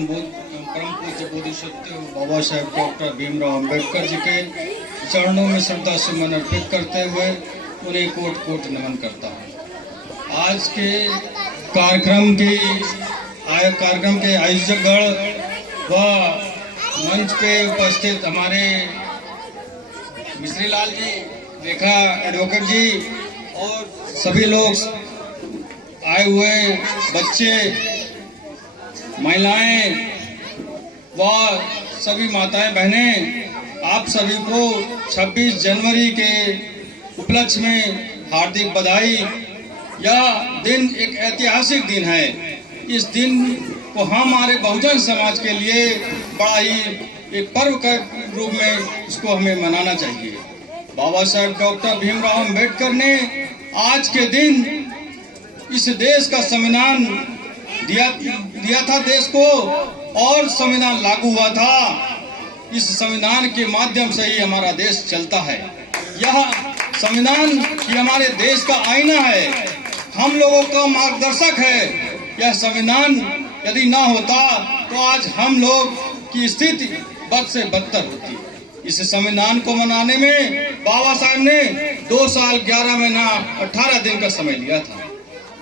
महान परम पूज्य बोधिसत्व बाबा साहेब डॉक्टर भीमराव अंबेडकर जी के चरणों में श्रद्धा सुमन अर्पित करते हुए उन्हें कोट कोट नमन करता हूँ। आज के कार्यक्रम के आयोजकगण व मंच पे उपस्थित हमारे मिश्री लाल जी, रेखा एडवोकेट जी और सभी लोग आए हुए बच्चे, महिलाएं व सभी माताएं बहनें, आप सभी को 26 जनवरी के उपलक्ष्य में हार्दिक बधाई। यह दिन एक ऐतिहासिक दिन है। इस दिन को हमारे बहुजन समाज के लिए बड़ा ही एक पर्व के रूप में इसको हमें मनाना चाहिए। बाबा साहेब डॉक्टर भीमराव अंबेडकर ने आज के दिन इस देश का संविधान दिया था देश को, और संविधान लागू हुआ था। इस संविधान के माध्यम से ही हमारा देश चलता है। यह संविधान ही हमारे देश का आईना है, हम लोगों का मार्गदर्शक है। यह संविधान यदि ना होता तो आज हम लोग की स्थिति बद से बदतर होती। इस संविधान को मनाने में बाबा साहब ने 2 साल 11 महीना 18 दिन का समय लिया था।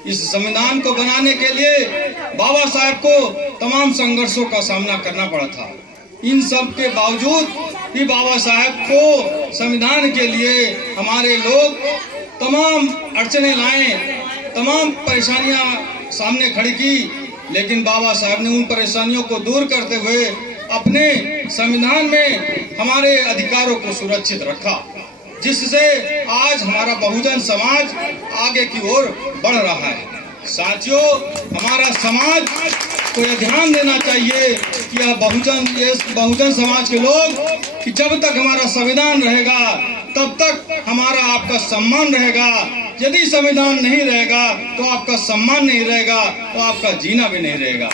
इस संविधान को बनाने के लिए बाबा साहब को तमाम संघर्षों का सामना करना पड़ा था। इन सब के बावजूद भी बाबा साहब को संविधान के लिए हमारे लोग तमाम अड़चने लाए, तमाम परेशानियां सामने खड़ी की, लेकिन बाबा साहब ने उन परेशानियों को दूर करते हुए अपने संविधान में हमारे अधिकारों को सुरक्षित रखा, जिससे आज हमारा बहुजन समाज आगे की ओर बढ़ रहा है। साथियों, हमारा समाज को यह ध्यान देना चाहिए कि यह बहुजन समाज के लोग कि जब तक हमारा संविधान रहेगा तब तक हमारा आपका सम्मान रहेगा। यदि संविधान नहीं रहेगा तो आपका सम्मान नहीं रहेगा, तो आपका जीना भी नहीं रहेगा।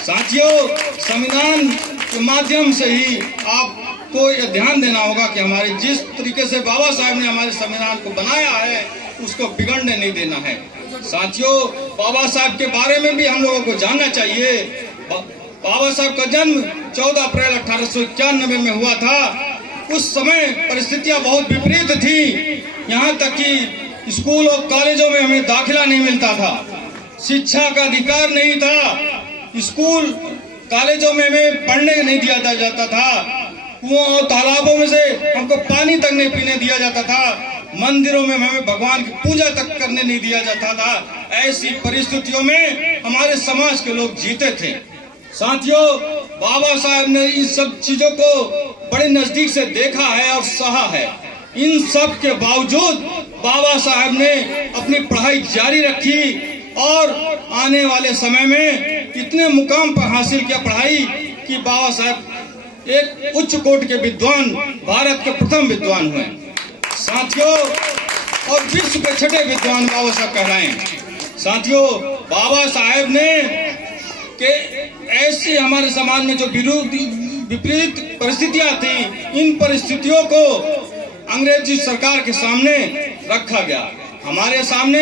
साथियों, संविधान के माध्यम से ही आपको यह ध्यान देना होगा कि हमारे जिस तरीके से बाबा साहब ने हमारे संविधान को बनाया है उसको बिगड़ने नहीं देना है। साथियों, बाबा साहब के बारे में भी हम लोगों को जानना चाहिए। बाबा साहब का जन्म 14 अप्रैल 1891 में हुआ था। उस समय परिस्थितियां बहुत विपरीत थी। यहाँ तक कि स्कूल और कॉलेजों में हमें दाखिला नहीं मिलता था, शिक्षा का अधिकार नहीं था, स्कूल कॉलेजों में हमें पढ़ने नहीं दिया जाता था, कुओं और तालाबों में से हमको पानी तक नहीं पीने दिया जाता था, मंदिरों में हमें भगवान की पूजा तक करने नहीं दिया जाता था। ऐसी परिस्थितियों में हमारे समाज के लोग जीते थे। साथियों, बाबा साहब ने इन सब चीजों को बड़े नजदीक से देखा है और सहा है। इन सब के बावजूद बाबा साहब ने अपनी पढ़ाई जारी रखी और आने वाले समय में इतने मुकाम पर हासिल किया पढ़ाई कि बाबा साहब एक उच्च कोटि के विद्वान, भारत के प्रथम विद्वान हुए। साथियों, और विश्व के छठे विद्वान बाबा साहब कहलाए। साथियों, बाबा साहब ने के ऐसी हमारे समाज में जो विपरीत परिस्थितियां थी, इन परिस्थितियों को अंग्रेजी सरकार के सामने रखा गया। हमारे सामने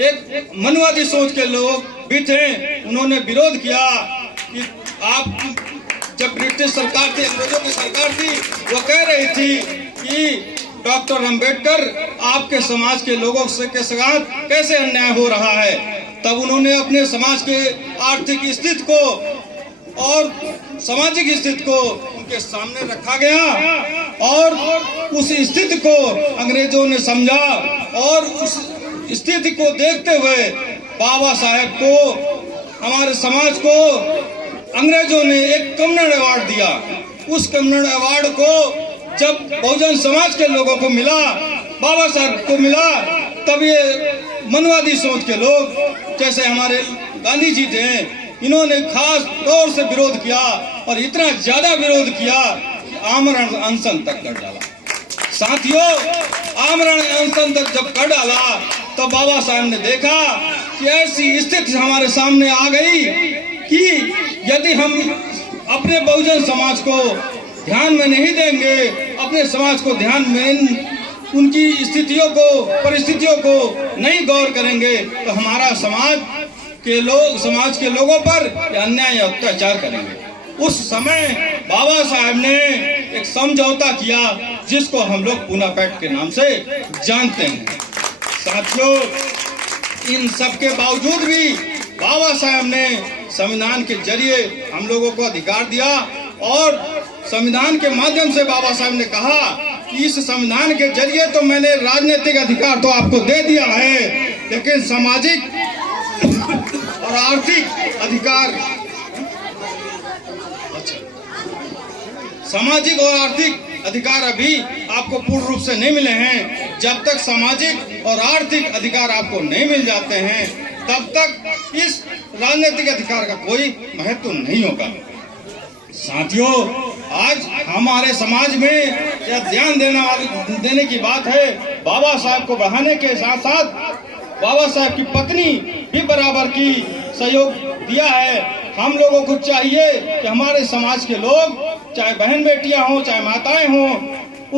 एक मनवादी सोच के लोग भी थे, उन्होंने विरोध किया कि आप जब ब्रिटिश सरकार थी, अंग्रेजों की सरकार थी, वो कह रही थी कि डॉक्टर अंबेडकर आपके समाज के लोगों से के साथ कैसे अन्याय हो रहा है। तब उन्होंने अपने समाज के आर्थिक स्थिति को और सामाजिक स्थिति को उनके सामने रखा गया और उस स्थिति को अंग्रेजों ने समझा और उस स्थिति को देखते हुए बाबा साहब को, हमारे समाज को अंग्रेजों ने एक कम्युनल अवार्ड दिया। उस कम्युनल अवार्ड को जब बहुजन समाज के लोगों को मिला, बाबा साहब को मिला, तब ये मनवादी सोच के लोग जैसे हमारे गांधी जी थे, इन्होंने खास तौर से विरोध किया और इतना ज्यादा विरोध किया कि आमरण अनशन तक कर डाला। साथियों, आमरण अनशन तक जब कर डाला तो बाबा साहब ने देखा कि ऐसी स्थिति हमारे सामने आ गई कि यदि हम अपने बहुजन समाज को ध्यान में नहीं देंगे, अपने समाज को ध्यान में उनकी स्थितियों को, परिस्थितियों को नहीं गौर करेंगे तो हमारा समाज के लोग, समाज के लोगों पर अन्याय या अत्याचार करेंगे। उस समय बाबा साहब ने एक समझौता किया जिसको हम लोग पूना पैक्ट के नाम से जानते हैं। साथियों, इन सब के बावजूद भी बाबा साहब ने संविधान के जरिए हम लोगों को अधिकार दिया और संविधान के माध्यम से बाबा साहब ने कहा कि इस संविधान के जरिए तो मैंने राजनीतिक अधिकार तो आपको दे दिया है, लेकिन सामाजिक और आर्थिक अधिकार, सामाजिक और आर्थिक अधिकार अभी आपको पूर्ण रूप से नहीं मिले हैं। जब तक सामाजिक और आर्थिक अधिकार आपको नहीं मिल जाते हैं तब तक इस राजनीतिक अधिकार का कोई महत्व नहीं होगा। साथियों, आज हमारे समाज में यह ध्यान देने की बात है, बाबा साहब को बढ़ाने के साथ साथ बाबा साहब की पत्नी भी बराबर की सहयोग दिया है। हम लोगों को चाहिए कि हमारे समाज के लोग, चाहे बहन बेटियां हों, चाहे माताएं हों,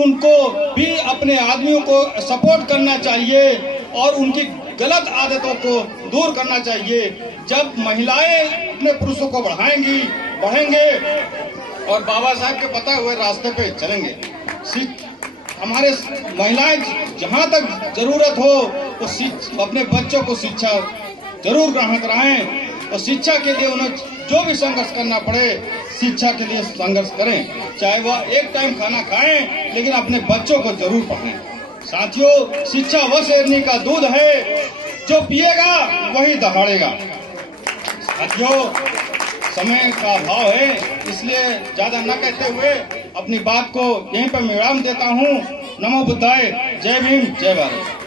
उनको भी अपने आदमियों को सपोर्ट करना चाहिए और उनकी गलत आदतों को दूर करना चाहिए। जब महिलाएं अपने पुरुषों को बढ़ेंगे और बाबा साहब के बताए हुए रास्ते पे चलेंगे, हमारे महिलाएं जहां तक जरूरत हो वो अपने बच्चों को शिक्षा जरूर ग्रहण कराएं और शिक्षा के लिए उन्हें जो भी संघर्ष करना पड़े शिक्षा के लिए संघर्ष करें, चाहे वह एक टाइम खाना खाएं लेकिन अपने बच्चों को जरूर पढ़ाएं। साथियों, शिक्षा वह शेरनी का दूध है जो पिएगा वही दहाड़ेगा। साथियों, समय का अभाव है, इसलिए ज्यादा न कहते हुए अपनी बात को यहीं पर विराम देता हूँ। नमो बुद्धाय। जय भीम, जय भारत।